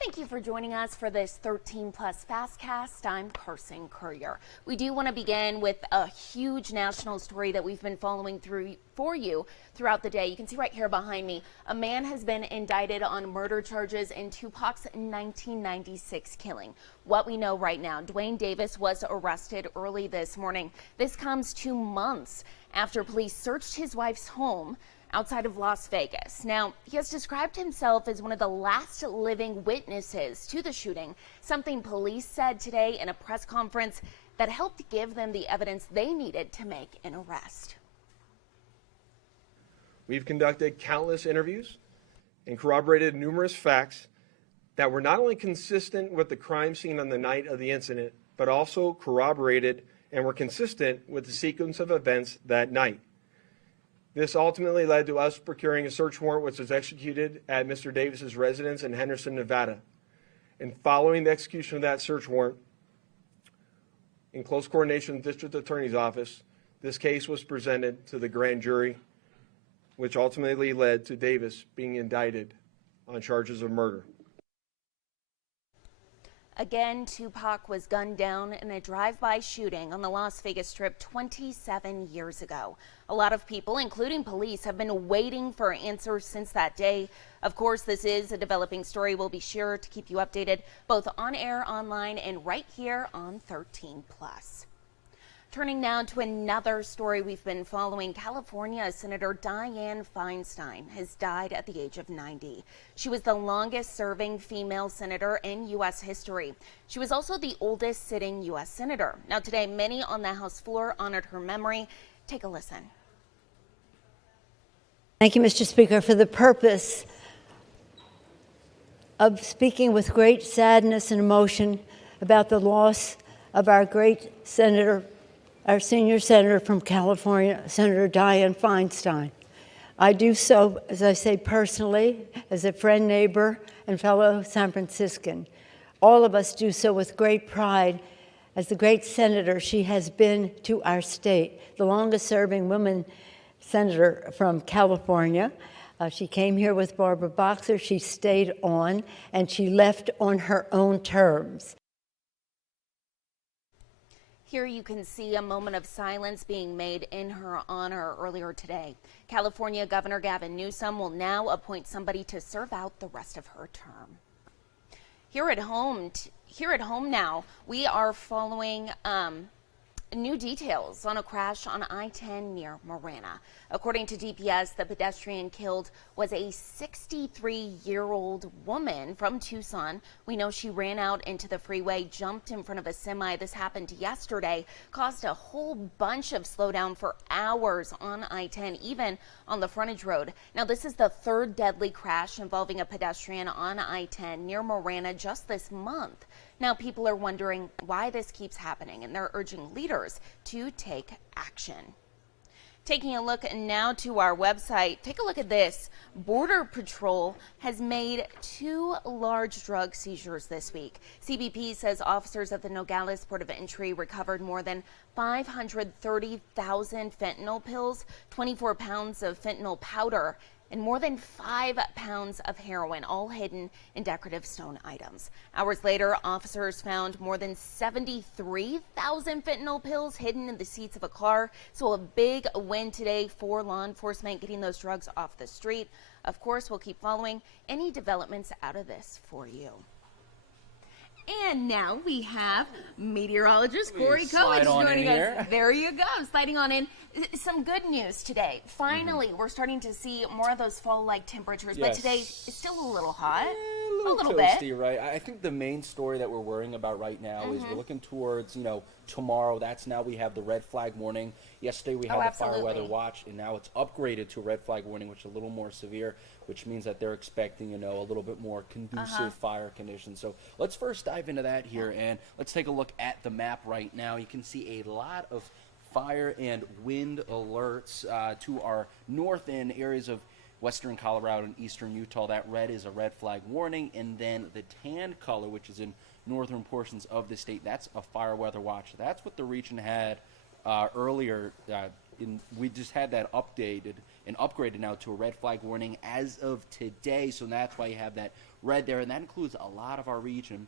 Thank you for joining us for this 13 Plus FastCast. I'm Carson Courier. We do want to begin with a huge national story that we've been following through for you throughout the day. You can see right here behind me, a man has been indicted on murder charges in Tupac's 1996 killing. What we know right now, Dwayne Davis was arrested early this morning. This comes 2 months after police searched his wife's home outside of Las Vegas. Now, he has described himself as one of the last living witnesses to the shooting, something police said today in a press conference that helped give them the evidence they needed to make an arrest. We've conducted countless interviews and corroborated numerous facts that were not only consistent with the crime scene on the night of the incident, but also corroborated and were consistent with the sequence of events that night. This ultimately led to us procuring a search warrant which was executed at Mr. Davis's residence in Henderson, Nevada. And following the execution of that search warrant, in close coordination with the District Attorney's Office, this case was presented to the grand jury, which ultimately led to Davis being indicted on charges of murder. Again, Tupac was gunned down in a drive-by shooting on the Las Vegas Strip 27 years ago. A lot of people, including police, have been waiting for answers since that day. Of course, this is a developing story. We'll be sure to keep you updated both on air, online, and right here on 13 Plus. Turning now to another story we've been following, California Senator Dianne Feinstein has died at the age of 90. She was the longest serving female senator in U.S. history. She was also the oldest sitting U.S. senator. Now today, many on the House floor honored her memory. Take a listen. Thank you, Mr. Speaker, for the purpose of speaking with great sadness and emotion about the loss of our great senator, our senior senator from California, Senator Dianne Feinstein. I do so, as I say, personally, as a friend, neighbor, and fellow San Franciscan. All of us do so with great pride as the great senator she has been to our state, the longest-serving woman senator from California. She came here with Barbara Boxer. She stayed on, and she left on her own terms. Here you can see a moment of silence being made in her honor earlier today. California Governor Gavin Newsom will now appoint somebody to serve out the rest of her term. Here at home now, we are following new details on a crash on I-10 near Marana. According to DPS, the pedestrian killed was a 63-year-old woman from Tucson. We know she ran out into the freeway, jumped in front of a semi. This happened yesterday, caused a whole bunch of slowdown for hours on I-10, even on the frontage road. Now, this is the third deadly crash involving a pedestrian on I-10 near Marana just this month. Now, people are wondering why this keeps happening, and they're urging leaders to take action. Taking a look now to our website, take a look at this. Border Patrol has made 2 large drug seizures this week. CBP says officers at the Nogales Port of Entry recovered more than 530,000 fentanyl pills, 24 pounds of fentanyl powder, and more than 5 pounds of heroin, all hidden in decorative stone items. Hours later, officers found more than 73,000 fentanyl pills hidden in the seats of a car. So a big win today for law enforcement, getting those drugs off the street. Of course, we'll keep following any developments out of this for you. And now we have meteorologist Corey Cohen joining us. There you go, sliding on in. Some good news today. Finally, we're starting to see more of those fall-like temperatures, but today it's still a little hot. A little toasty, bit. Right? I think the main story that we're worrying about right now is we're looking towards, tomorrow. That's now we have the red flag warning. Yesterday we had the fire weather watch, and now it's upgraded to a red flag warning, which is a little more severe, which means that they're expecting, a little bit more conducive fire conditions. So let's first dive into that here, and let's take a look at the map right now. You can see a lot of fire and wind alerts to our north in areas of western Colorado and eastern Utah. That red is a red flag warning, and then the tan color, which is in northern portions of the state, that's a fire weather watch. That's what the region had earlier we just had that updated and upgraded now to a red flag warning as of today. So that's why you have that red there, and that includes a lot of our region.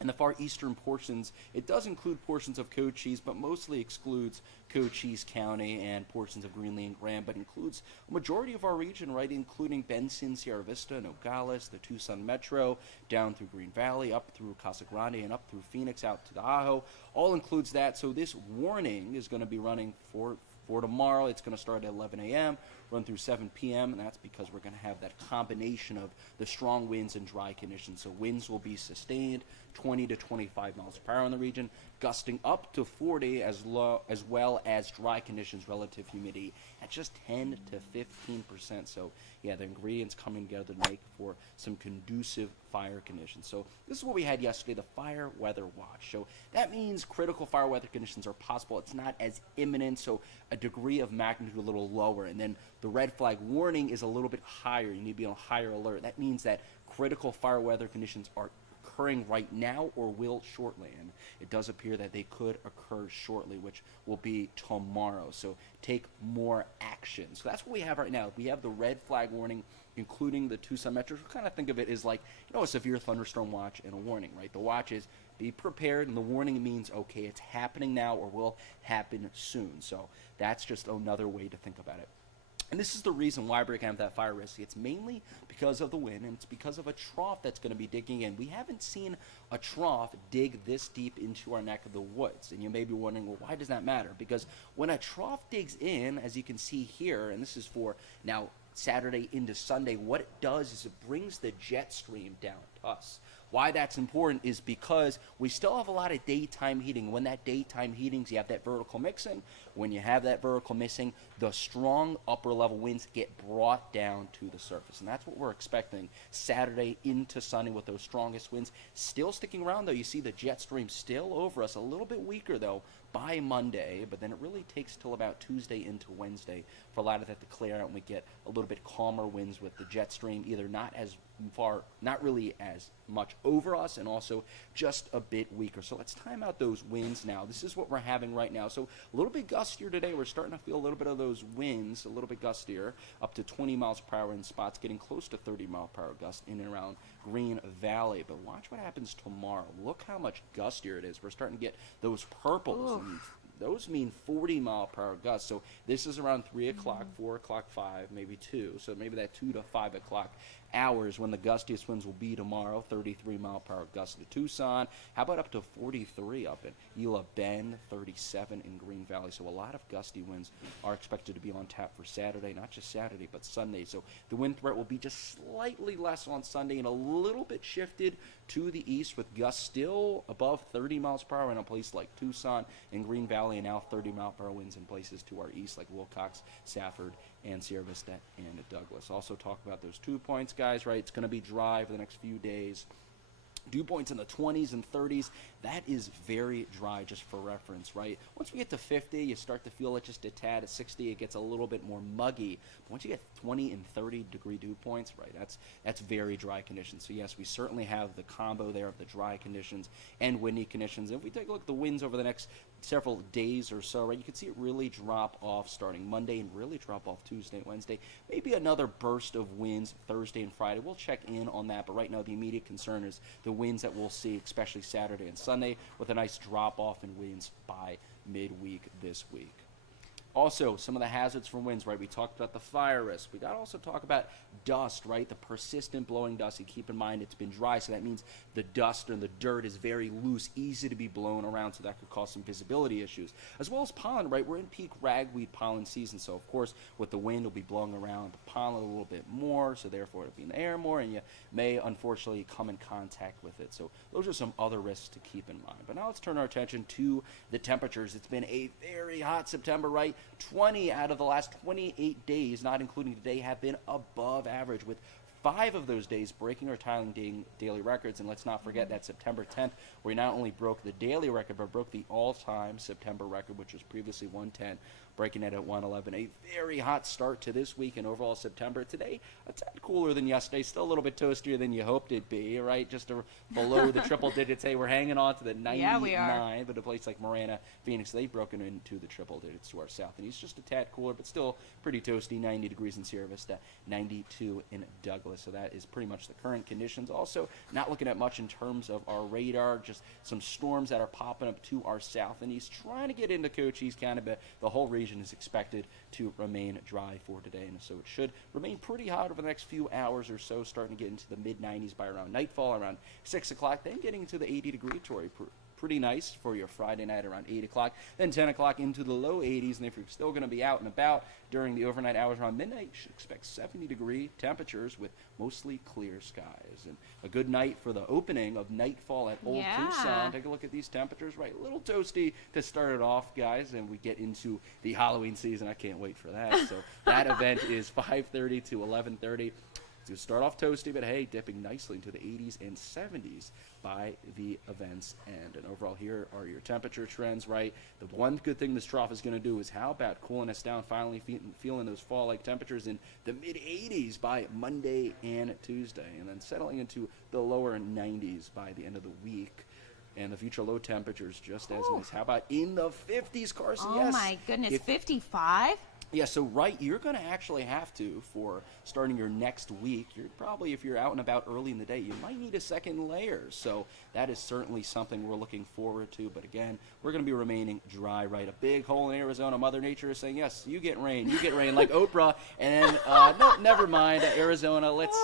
In the far eastern portions, it does include portions of Cochise, but mostly excludes Cochise County and portions of Greenlee and Graham, but includes a majority of our region, right, including Benson, Sierra Vista, Nogales, the Tucson Metro, down through Green Valley, up through Casa Grande, and up through Phoenix, out to Tahoe. All includes that. So this warning is going to be running for tomorrow. It's going to start at 11 a.m., run through 7 p.m., and that's because we're going to have that combination of the strong winds and dry conditions. So winds will be sustained, 20 to 25 miles per hour in the region, gusting up to 40, as well as dry conditions, relative humidity at just 10 to 15%. So yeah, the ingredients coming together to make for some conducive fire conditions. So this is what we had yesterday, the fire weather watch. So that means critical fire weather conditions are possible. It's not as imminent, so a degree of magnitude a little lower. And then the red flag warning is a little bit higher. You need to be on a higher alert. That means that critical fire weather conditions are occurring right now or will shortly, and it does appear that they could occur shortly, which will be tomorrow. So take more action. So that's what we have right now. We have the red flag warning, including the Tucson Metro. Kind of think of it as like, a severe thunderstorm watch and a warning, right? The watch is be prepared, and the warning means, okay, it's happening now or will happen soon. So that's just another way to think about it. And this is the reason why we're going to have that fire risk. It's mainly because of the wind, and it's because of a trough that's going to be digging in. We haven't seen a trough dig this deep into our neck of the woods. And you may be wondering, well, why does that matter? Because when a trough digs in, as you can see here, and this is for now Saturday into Sunday, what it does is it brings the jet stream down to us. Why that's important is because we still have a lot of daytime heating. When that daytime heating, you have that vertical mixing. When you have that vertical mixing, the strong upper level winds get brought down to the surface. And that's what we're expecting Saturday into Sunday with those strongest winds. Still sticking around, though. You see the jet stream still over us, a little bit weaker, though, by Monday, but then it really takes till about Tuesday into Wednesday for a lot of that to clear out, and we get a little bit calmer winds with the jet stream either not as far, not really as much over us, and also just a bit weaker. So let's time out those winds now. This is what we're having right now. So a little bit gustier today. We're starting to feel a little bit of those winds, a little bit gustier, up to 20 miles per hour in spots, getting close to 30 mile per hour gusts in and around Green Valley. But watch what happens tomorrow. Look how much gustier it is. We're starting to get those purples. And those mean 40 mile per hour gusts. So this is around 3 o'clock, 4 o'clock, 5, maybe 2. So maybe that 2 to 5 o'clock hours when the gustiest winds will be tomorrow. 33 mile per hour gusts to Tucson. How about up to 43 up in Gila Bend, 37 in Green Valley. So a lot of gusty winds are expected to be on tap for Saturday, not just Saturday, but Sunday. So the wind threat will be just slightly less on Sunday and a little bit shifted to the east, with gusts still above 30 miles per hour in a place like Tucson and Green Valley, and now 30 mile per hour winds in places to our east like Wilcox, Safford, and Sierra Vista and Douglas. Also talk about those 2 points, guys, right? It's going to be dry for the next few days. Dew points in the 20s and 30s. That is very dry, just for reference, right? Once we get to 50, you start to feel it just a tad. At 60, it gets a little bit more muggy. But once you get 20 and 30 degree dew points, right, that's very dry conditions. So yes, we certainly have the combo there of the dry conditions and windy conditions. If we take a look at the winds over the next several days or so, right, you can see it really drop off starting Monday and really drop off Tuesday and Wednesday. Maybe another burst of winds Thursday and Friday. We'll check in on that, but right now the immediate concern is the winds that we'll see, especially Saturday and Sunday, with a nice drop off in winds by midweek this week. Also, some of the hazards from winds, right? We talked about the fire risk. We got to also talk about dust, right? The persistent blowing dust. And keep in mind, it's been dry, so that means the dust and the dirt is very loose, easy to be blown around, so that could cause some visibility issues. As well as pollen, right? We're in peak ragweed pollen season, so of course, with the wind, it'll be blowing around the pollen a little bit more, so therefore it'll be in the air more, and you may, unfortunately, come in contact with it. So those are some other risks to keep in mind. But now let's turn our attention to the temperatures. It's been a very hot September, right? 20 out of the last 28 days, not including today, have been above average, with 5 of those days breaking or tying daily records. And let's not forget that September 10th, we not only broke the daily record, but broke the all-time September record, which was previously 110. breaking it at 111. A very hot start to this week and overall September. Today, a tad cooler than yesterday. Still a little bit toastier than you hoped it'd be, right? Just below the triple digits. Hey, we're hanging on to the 99. Yeah, we are. But a place like Marana, Phoenix, they've broken into the triple digits to our south. And it's just a tad cooler, but still pretty toasty. 90 degrees in Sierra Vista, 92 in Douglas. So that is pretty much the current conditions. Also, not looking at much in terms of our radar. Just some storms that are popping up to our south and east, trying to get into Cochise County, but the whole region is expected to remain dry for today, and so it should remain pretty hot over the next few hours or so, starting to get into the mid-90s by around nightfall, around 6 o'clock, then getting into the 80-degree territory. Pretty nice for your Friday night around 8 o'clock, then 10 o'clock into the low 80s, and if you're still going to be out and about during the overnight hours around midnight, you should expect 70-degree temperatures with mostly clear skies. And a good night for the opening of Nightfall at Old Tucson. Take a look at these temperatures, right? A little toasty to start it off, guys, and we get into the Halloween season. I can't wait for that. So that event is 5:30 to 11:30. To start off toasty, but hey, dipping nicely into the 80s and 70s by the event's end. And overall, here are your temperature trends, right? The one good thing this trough is going to do is how about cooling us down, finally feeling those fall-like temperatures in the mid-80s by Monday and Tuesday, and then settling into the lower 90s by the end of the week. And the future low temperatures just as nice. How about in the 50s, Carson? Oh, yes. my goodness, 55? Yeah, so you're going to actually have to, for starting your next week, you're probably, if you're out and about early in the day, you might need a second layer. So that is certainly something we're looking forward to. But again, we're going to be remaining dry, right? A big hole in Arizona. Mother Nature is saying, yes, you get rain, like Oprah. And no, never mind, Arizona, let's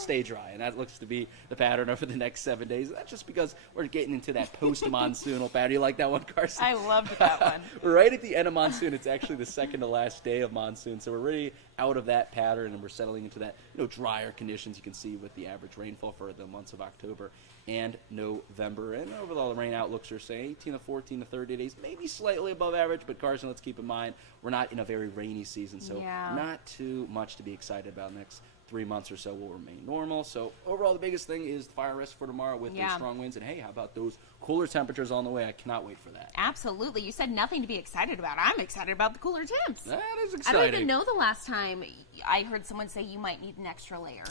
stay dry. And that looks to be the pattern over the next 7 days. That's just because we're getting into that post-monsoonal pattern. You like that one, Carson? I loved that one. Right at the end of monsoon, it's actually the second to last day of monsoon, so we're really out of that pattern and we're settling into that drier conditions you can see with the average rainfall for the months of October and November. And overall, the rain outlooks are saying 18 to 14 to 30 days, maybe slightly above average, but Carson, let's keep in mind we're not in a very rainy season, so not too much to be excited about. Next 3 months or so will remain normal. So overall, the biggest thing is the fire risk for tomorrow with those strong winds. And hey, how about those cooler temperatures on the way? I cannot wait for that. Absolutely. You said nothing to be excited about. I'm excited about the cooler temps. That is exciting. I don't even know the last time I heard someone say you might need an extra layer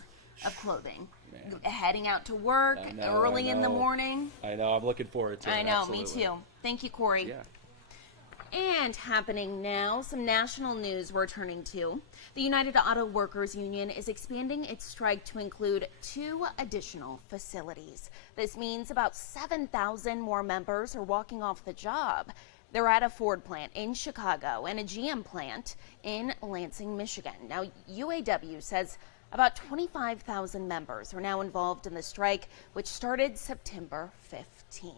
of clothing. Man. Heading out to work early in the morning. I know. I'm looking forward to it. I know. Absolutely. Me too. Thank you, Corey. Yeah. And happening now, some national news we're turning to. The United Auto Workers Union is expanding its strike to include 2 additional facilities. This means about 7,000 more members are walking off the job. They're at a Ford plant in Chicago and a GM plant in Lansing, Michigan. Now, UAW says about 25,000 members are now involved in the strike, which started September 15th.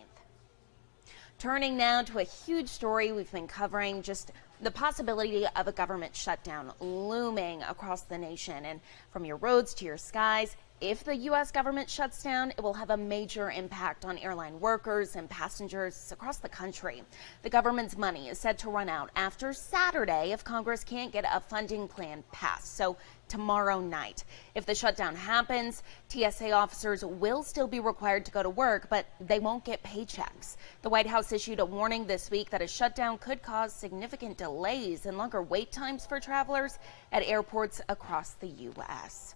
Turning now to a huge story we've been covering, just the possibility of a government shutdown looming across the nation. And from your roads to your skies, if the U.S. government shuts down, it will have a major impact on airline workers and passengers across the country. The government's money is set to run out after Saturday if Congress can't get a funding plan passed. So tomorrow night. If the shutdown happens, TSA officers will still be required to go to work, but they won't get paychecks. The White House issued a warning this week that a shutdown could cause significant delays and longer wait times for travelers at airports across the U.S.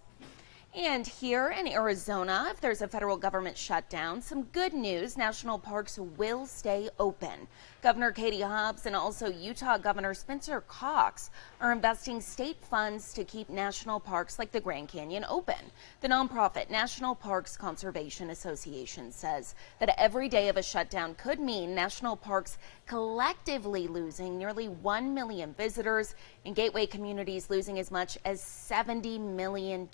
And here in Arizona, if there's a federal government shutdown, some good news: national parks will stay open. Governor Katie Hobbs and also Utah Governor Spencer Cox are investing state funds to keep national parks like the Grand Canyon open. The nonprofit National Parks Conservation Association says that every day of a shutdown could mean national parks collectively losing nearly 1 million visitors and gateway communities losing as much as $70 million.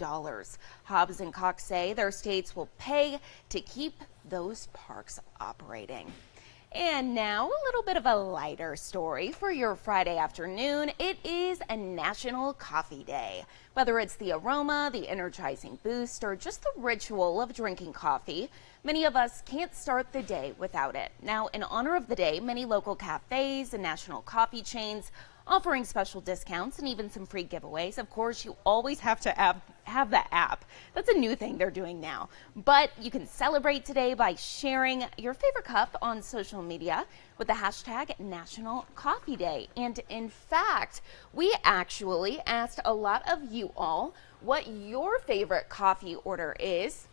Hobbs and Cox say their states will pay to keep those parks operating. And now a little bit of a lighter story for your Friday afternoon. It is a National Coffee Day. Whether it's the aroma, the energizing boost, or just the ritual of drinking coffee, many of us can't start the day without it. Now, in honor of the day, many local cafes and national coffee chains offering special discounts and even some free giveaways. Of course, you always have to have the app. That's a new thing they're doing now. But you can celebrate today by sharing your favorite cup on social media with the hashtag National Coffee Day. And in fact, we actually asked a lot of you all what your favorite coffee order is.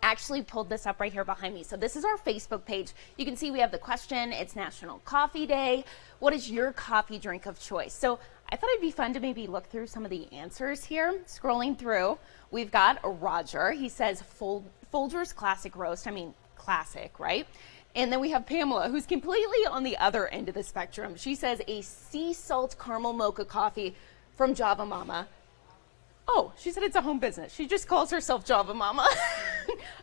Actually pulled this up right here behind me. So this is our Facebook page. You can see we have the question. It's National Coffee Day. What is your coffee drink of choice? So I thought it'd be fun to maybe look through some of the answers here. Scrolling through, we've got Roger. He says Folgers Classic Roast. I mean, classic, right? And then we have Pamela, who's completely on the other end of the spectrum. She says a sea salt caramel mocha coffee from Java Mama. Oh, she said it's a home business. She just calls herself Java Mama.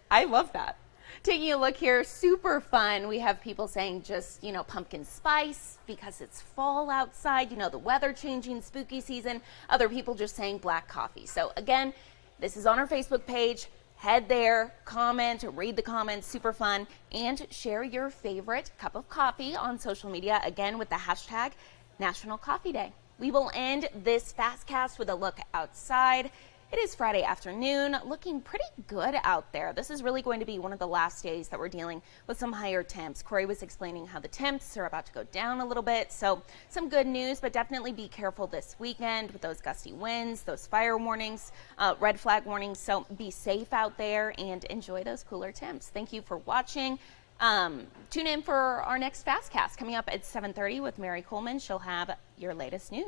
I love that. Taking a look here, super fun. We have people saying just, pumpkin spice because it's fall outside, the weather changing, spooky season. Other people just saying black coffee. So again, this is on our Facebook page. Head there, comment, read the comments, super fun, and share your favorite cup of coffee on social media, again with the hashtag National Coffee Day. We will end this FastCast with a look outside. It is Friday afternoon, looking pretty good out there. This is really going to be one of the last days that we're dealing with some higher temps. Corey was explaining how the temps are about to go down a little bit, so some good news, but definitely be careful this weekend with those gusty winds, those fire warnings, red flag warnings, so be safe out there and enjoy those cooler temps. Thank you for watching. Tune in for our next FastCast coming up at 7:30 with Mary Coleman. She'll have your latest news.